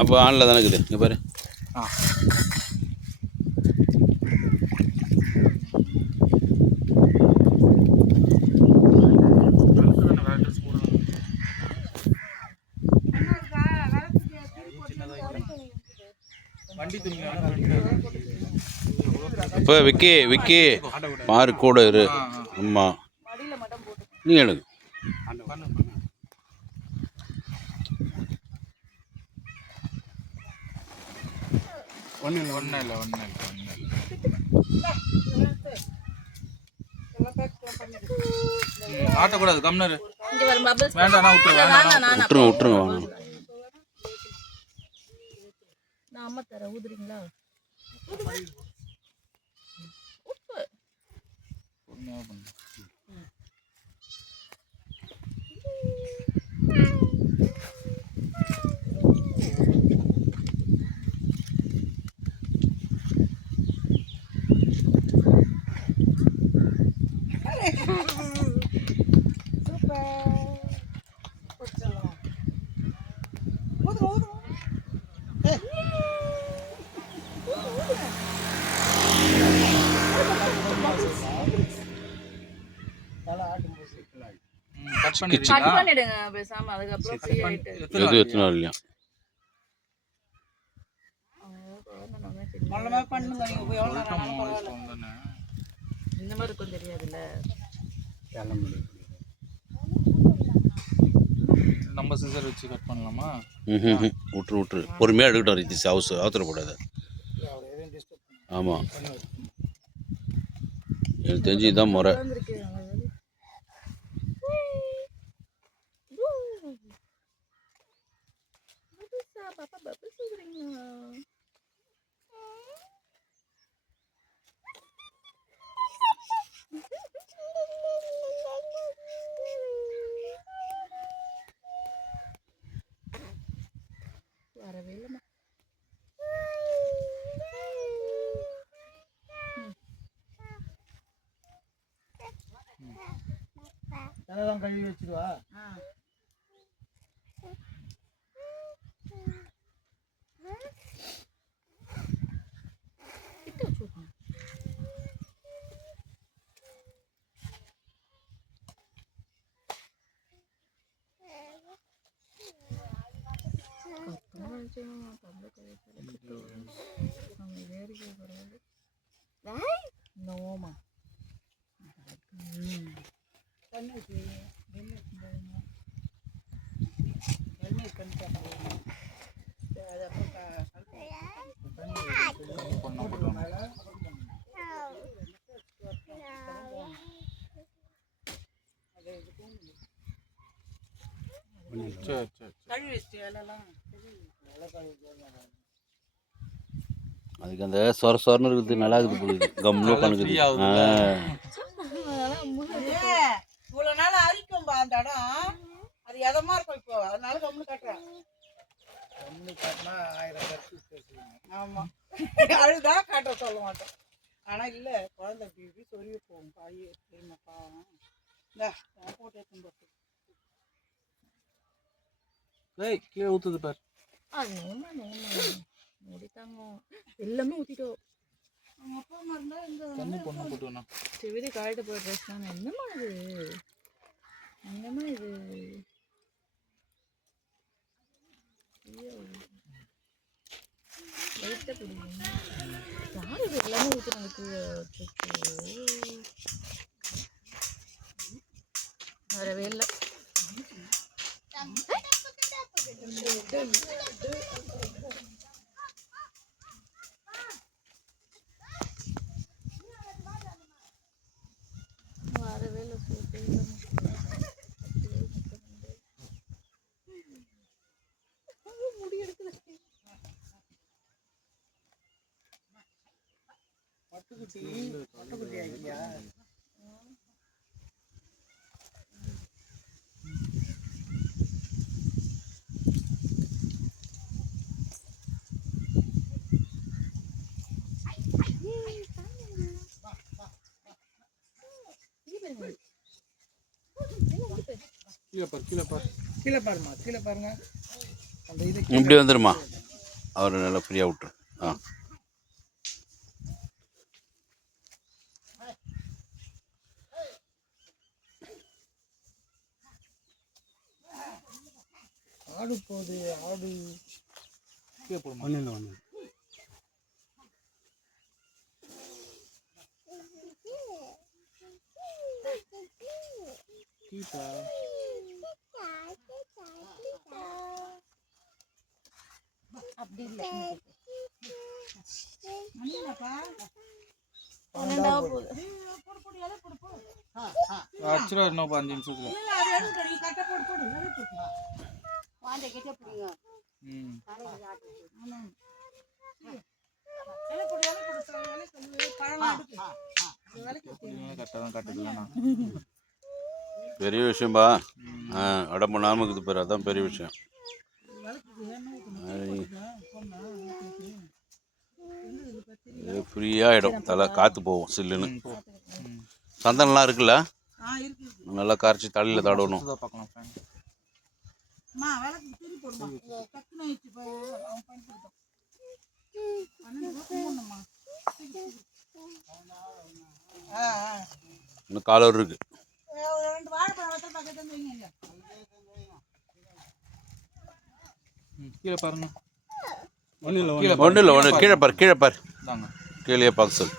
அப்போ ஆனில் தானே இருக்குது இங்கே பாரு. இப்போ விக்கி விக்கி மாறு கூட இரு. ஆமாம் நீ எடுங்க. ஆட்டக்கூடாது கம்னர் விட்டுருங்க விட்டுருங்க வாங்க. நான் அம்மா தரேன் ஊதுறீங்களா? கட் பண்ணிடுங்க பேசாம. அதுக்கப்புறம் ஃப்ரீ ஆயிட்டு எது எத்தனை நாள் இல்லையா? இந்த மாதிரி இருக்கும் தெரியாதுல்ல. நம்ம சிசர் வச்சு கட் பண்ணலாமா? விட்டுரு விட்டுரு பொறுமையாக எடுக்கட்டும். ரித்திஸ் அவசரப்படாது. ஆமாம் எனக்கு தெரிஞ்சு இதுதான் முறை. வரவே இல்லைம்மா. அதெல்லாம் கழுவி வச்சுடுவா. நோமா அதுக்கு அந்த சொர சொரன்னு இருக்குது. நல்லா இருக்குது போகுது. கம்னு பண்ணுது. இவ்வளோ நாள் அரிக்கும்பா அந்த இடம். அது எதமா இருக்கும் இப்போ. அதனால கம்னு காட்டுறேன். கம்னு காட்டினா 1000 பேருக்கு. ஆமாம் அழுதா காட்ட சொல்ல மாட்டேன். ஆனால் இல்லை குழந்தை இப்படி சொருவி போகும். பாய் தெரியுமாப்பா. இந்த போட்டு எடுத்துன்னு போட்டு கீழே ஊற்றுது பார். நோமா நோமா முடித்தாங்க எல்லாமே ஊற்றிட்டோம். அவங்க அப்பா அம்மா இருந்தால் தண்ணி பொண்ணு போட்டுவேண்ணா. செவிதி காயிட்டு போய் ட்ரெஸ் தானே. என்னம்மா இது என்னம்மா இது? லைட்டாக பிடிக்கும். யார் இது எல்லாமே ஊற்றுறாங்க? வரவே இல்லை. வரவே இல்லை. முடி எடுக்குது. பட்டுக்குட்டி ஆகியா? கீழே பாரு கீழே பாருமா, கீழே பாருங்க. அந்த இது இப்படி வந்துருமா அவர் நல்லா ஃப்ரீயாக விட்டுரு. ஆ ஆடு போகுது, ஆடு. கீழே போடுமா. ஒன்றும் ஒன்று. கீழே அப்படி இல்லை மணியனப்பா 12 போகுது. போடு போடு எதை போடு போடு ஆக்சுவலா இன்னும் 5 நிமிஷத்துல. இல்ல அது எடுத்து நீ கட்ட போடு போடு எதை போடு ம் எதை போடு சொல்ல வேலை சொல்லு பழம் எடுத்து வேலைக்கு கரெக்டாக தான் காட்டுதுலண்ணா. பெரிய விஷயம்பா. ஆ அடம் பண்ணாமல் இருக்குது பேர், அதான் பெரிய விஷயம். ஃப்ரீயாகிடும், தலை காற்று போகும் சில்லுன்னு. சந்தனம்லாம் இருக்குல்ல, இருக்கு நல்லா கரைச்சி தலையில் தடவணும். பார்க்கலாம் ஃபேன். அம்மா வேலைக்கு திருப்பி போடுமா டக்குன்னு ஆயிடுச்சு போய் அவன் பண்ணிட்டு 12 போடணுமா. இன்னும் காலர் இருக்குது. 2 வாழைப்பழம் வச்சா பக்கத்துல வைங்க. கீழே பாருங்க. ஒன்றும் இல்லை, ஒன்று கீழே பாரு, தாங்க கீழே பார்க்க சொல்லு.